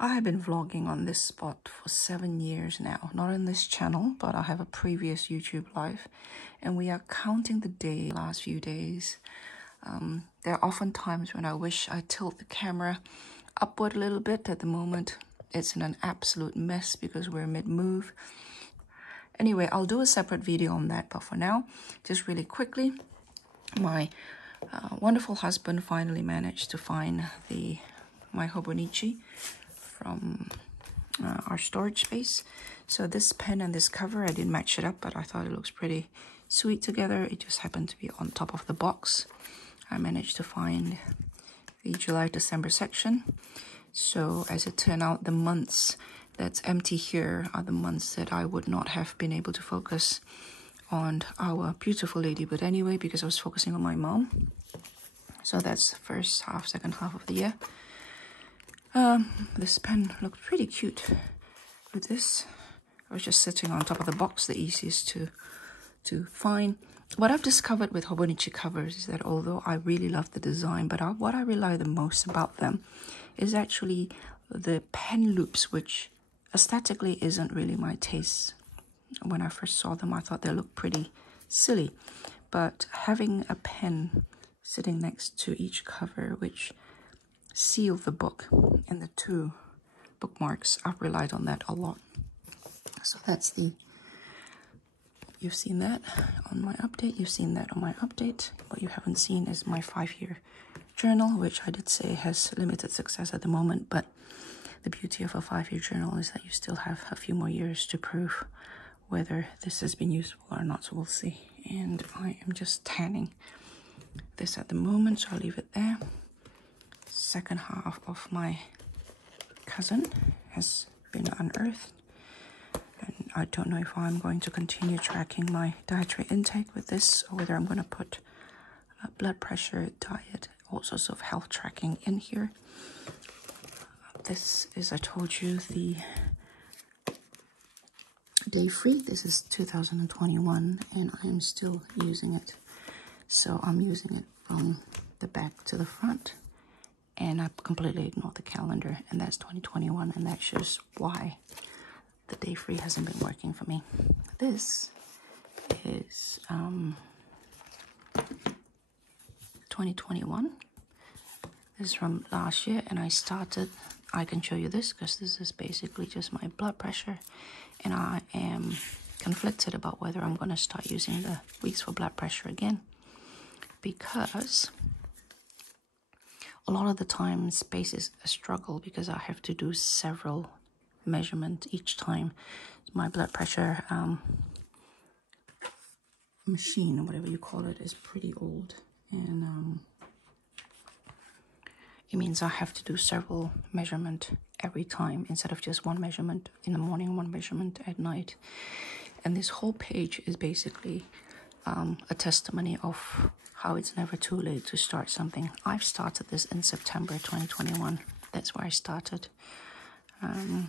I have been vlogging on this spot for 7 years now. Not on this channel, but I have a previous YouTube live. And we are counting the last few days. There are often times when I wish I tilt the camera upward a little bit. At the moment, it's in an absolute mess because we're mid-move. Anyway, I'll do a separate video on that. But for now, just really quickly, my wonderful husband finally managed to find my Hobonichi from our storage space. So this pen and this cover, I didn't match it up, but I thought it looks pretty sweet together. It just happened to be on top of the box. I managed to find the July-December section. So as it turned out, the months that's empty here are the months that I would not have been able to focus on our beautiful lady. But anyway, because I was focusing on my mom. So that's the first half, second half of the year. This pen looked pretty cute with this. I was just sitting on top of the box, the easiest to find. What I've discovered with Hobonichi covers is that although I really love the design, but what I rely the most about them is actually the pen loops, which aesthetically isn't really my taste. When I first saw them, I thought they looked pretty silly. But having a pen sitting next to each cover, which seal the book and the two bookmarks, I've relied on that a lot. So that's you've seen that on my update, you've seen that on my update. What you haven't seen is my 5-year journal, which I did say has limited success at the moment, but the beauty of a 5-year journal is that you still have a few more years to prove whether this has been useful or not, so we'll see. And I am just tanning this at the moment, so I'll leave it there. Second half of my cousin has been unearthed, and I don't know if I'm going to continue tracking my dietary intake with this or whether I'm going to put blood pressure, diet, all sorts of health tracking in here. This is, I told you, the day free. This is 2021 and I am still using it. So I'm using it from the back to the front. And I completely ignored the calendar, and that's 2021, and that shows why the day free hasn't been working for me. This is 2021. This is from last year, and I can show you this because this is basically just my blood pressure, and I am conflicted about whether I'm going to start using the weeks for blood pressure again, because a lot of the time space is a struggle because I have to do several measurements each time. My blood pressure machine, or whatever you call it, is pretty old, and it means I have to do several measurements every time instead of just one measurement in the morning, one measurement at night. And this whole page is basically a testimony of how it's never too late to start something. I've started this in September 2021. That's where I started. I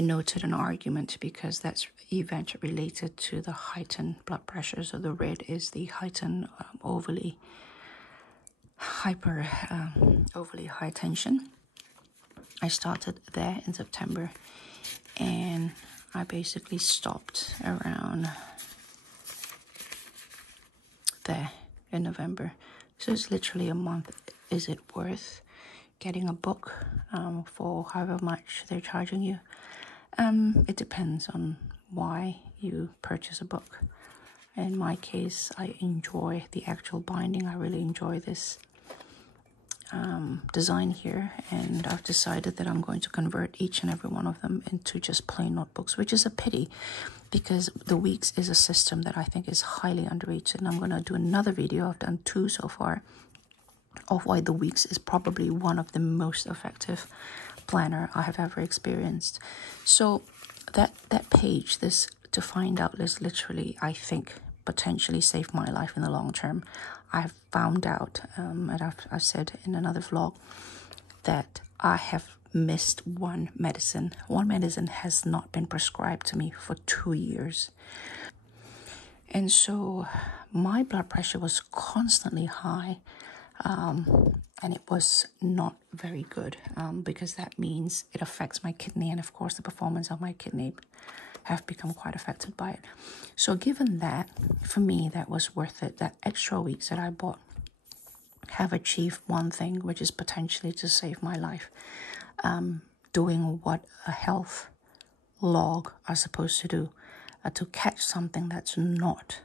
noted an argument because that's event related to the heightened blood pressure. So the red is the heightened overly high tension. I started there in September, and I basically stopped around there in November. So it's literally a month. Is it worth getting a book for however much they're charging you? It depends on why you purchase a book. In my case, I enjoy the actual binding. I really enjoy this design here, and I've decided that I'm going to convert each and every one of them into just plain notebooks, which is a pity because the Weeks is a system that I think is highly underrated, and I'm going to do another video. I've done 2 so far of why the Weeks is probably one of the most effective planner I have ever experienced. So that page, this to find out, is literally, I think, potentially save my life in the long term. I've found out, and I've said in another vlog, that I have missed one medicine. One medicine has not been prescribed to me for 2 years. And so my blood pressure was constantly high. and it was not very good, because that means it affects my kidney, and of course the performance of my kidney have become quite affected by it. So given that, for me, that was worth it. That extra weeks that I bought have achieved one thing, which is potentially to save my life, doing what a health log are supposed to do, to catch something that's not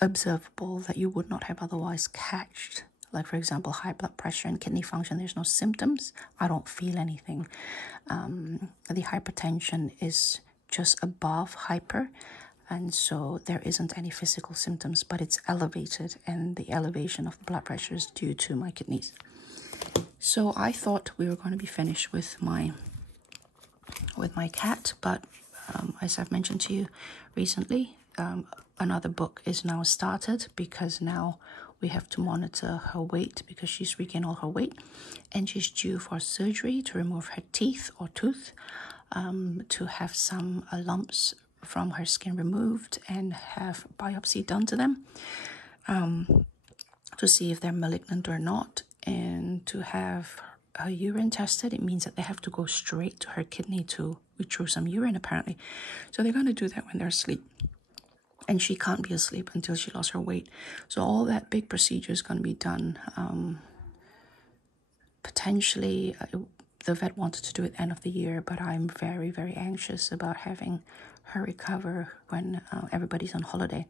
observable, that you would not have otherwise catched. Like, for example, high blood pressure and kidney function, there's no symptoms. I don't feel anything. The hypertension is just above hyper, and so there isn't any physical symptoms, but it's elevated, and the elevation of the blood pressure is due to my kidneys. So I thought we were going to be finished with my cat, but as I've mentioned to you recently, another book is now started, because now we have to monitor her weight, because she's regained all her weight, and she's due for surgery to remove her teeth or tooth, to have some lumps from her skin removed and have biopsy done to them, to see if they're malignant or not, and to have her urine tested. It means that they have to go straight to her kidney to withdraw some urine, apparently. So they're going to do that when they're asleep, and she can't be asleep until she lost her weight. So all that big procedure is going to be done. Potentially, the vet wanted to do it end of the year, but I'm very, very anxious about having her recover when everybody's on holiday.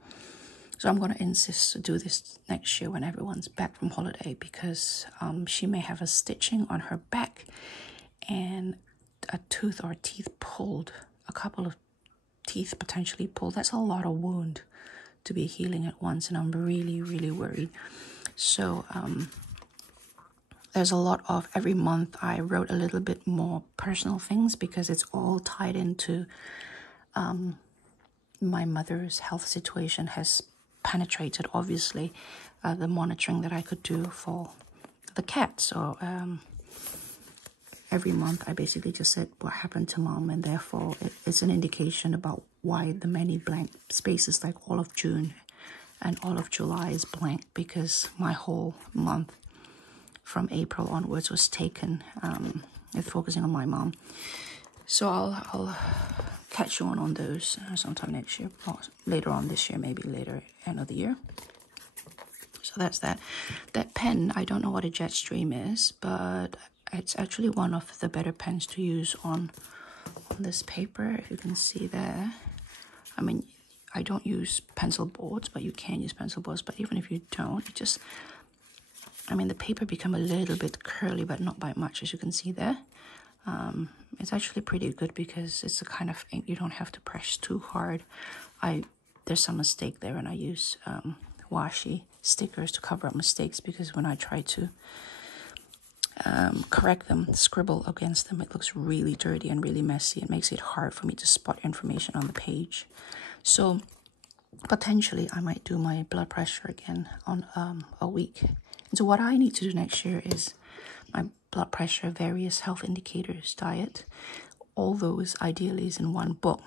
So I'm going to insist to do this next year when everyone's back from holiday, because she may have a stitching on her back and a tooth or teeth pulled, a couple of teeth potentially pulled. That's a lot of wound to be healing at once, and I'm really, really worried. So there's a lot of, every month I wrote a little bit more personal things, because it's all tied into my mother's health situation has penetrated, obviously, the monitoring that I could do for the cat. So every month I basically just said what happened to mom, and therefore it's an indication about why the many blank spaces, like all of June and all of July, is blank, because my whole month from April onwards was taken with focusing on my mom. So I'll catch you on those sometime next year, or later on this year, maybe later end of the year. So that's that. That pen, I don't know what a jet stream is, but it's actually one of the better pens to use on this paper. If you can see there, I mean, I don't use pencil boards, but you can use pencil boards. But even if you don't, it just, I mean, the paper become a little bit curly, but not by much, as you can see there. It's actually pretty good, because it's a kind of ink you don't have to press too hard. There's some mistake there, and I use washi stickers to cover up mistakes, because when I try to correct them, scribble against them, it looks really dirty and really messy. It makes it hard for me to spot information on the page. So potentially I might do my blood pressure again on a week. And so what I need to do next year is my blood pressure, various health indicators, diet, all those ideally is in one book.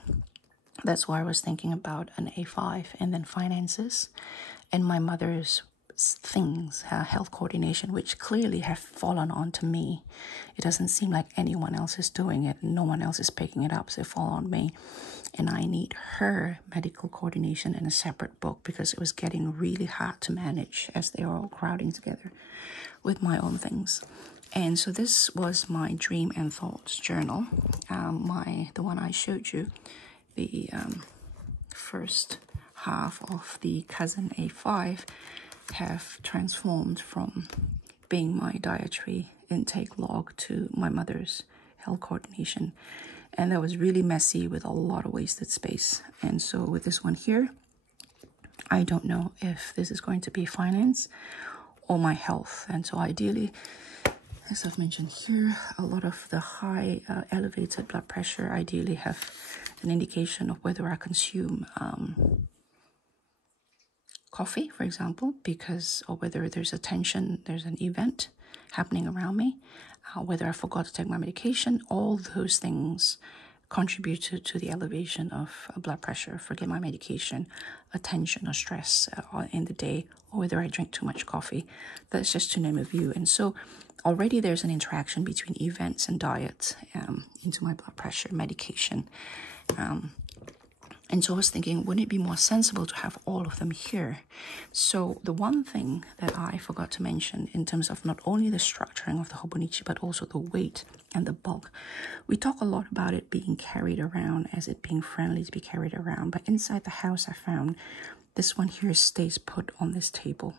That's why I was thinking about an A5, and then finances, and my mother's things, health coordination, which clearly have fallen onto me. It doesn't seem like anyone else is doing it, and no one else is picking it up, so it fall on me. And I need her medical coordination in a separate book, because it was getting really hard to manage as they were all crowding together with my own things. And so this was my dream and thoughts journal, the one I showed you, the first half of the Cousin A5 have transformed from being my dietary intake log to my mother's health coordination. And that was really messy with a lot of wasted space. And so with this one here, I don't know if this is going to be finance or my health. And so ideally, as I've mentioned here, a lot of the high elevated blood pressure ideally have an indication of whether I consume coffee, for example, or whether there's a tension, there's an event happening around me, whether I forgot to take my medication. All those things contributed to the elevation of blood pressure, forget my medication, attention or stress in the day, or whether I drink too much coffee. That's just to name a few. And so already there's an interaction between events and diet into my blood pressure, medication. And so I was thinking, wouldn't it be more sensible to have all of them here? So the one thing that I forgot to mention in terms of not only the structuring of the Hobonichi, but also the weight and the bulk. We talk a lot about it being carried around, as it being friendly to be carried around. But inside the house, I found this one here stays put on this table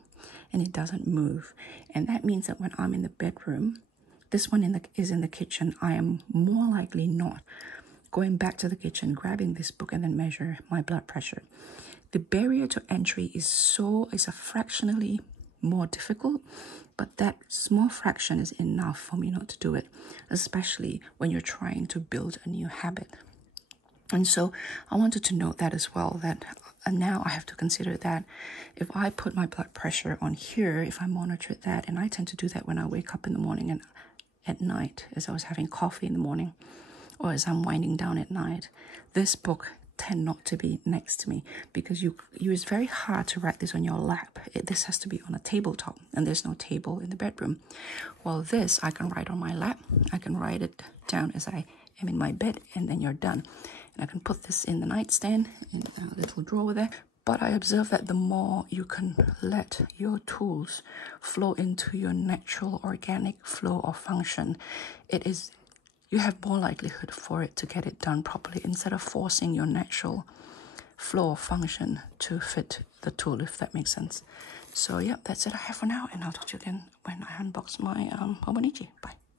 and it doesn't move. And that means that when I'm in the bedroom, this one is in the kitchen, I am more likely not going back to the kitchen, grabbing this book and then measure my blood pressure. The barrier to entry is a fractionally more difficult, but that small fraction is enough for me not to do it, especially when you're trying to build a new habit. And so I wanted to note that as well, that now I have to consider that if I put my blood pressure on here, if I monitor that, and I tend to do that when I wake up in the morning and at night, as I was having coffee in the morning, or as I'm winding down at night, this book tend not to be next to me, because it's very hard to write this on your lap. This has to be on a tabletop, and there's no table in the bedroom. While this, I can write on my lap. I can write it down as I am in my bed, and then you're done. And I can put this in the nightstand, in a little drawer there. But I observe that the more you can let your tools flow into your natural, organic flow or function, you have more likelihood for it to get it done properly, instead of forcing your natural flow or function to fit the tool, if that makes sense. So yeah, that's it I have for now, and I'll talk to you again when I unbox my Hobonichi. Bye.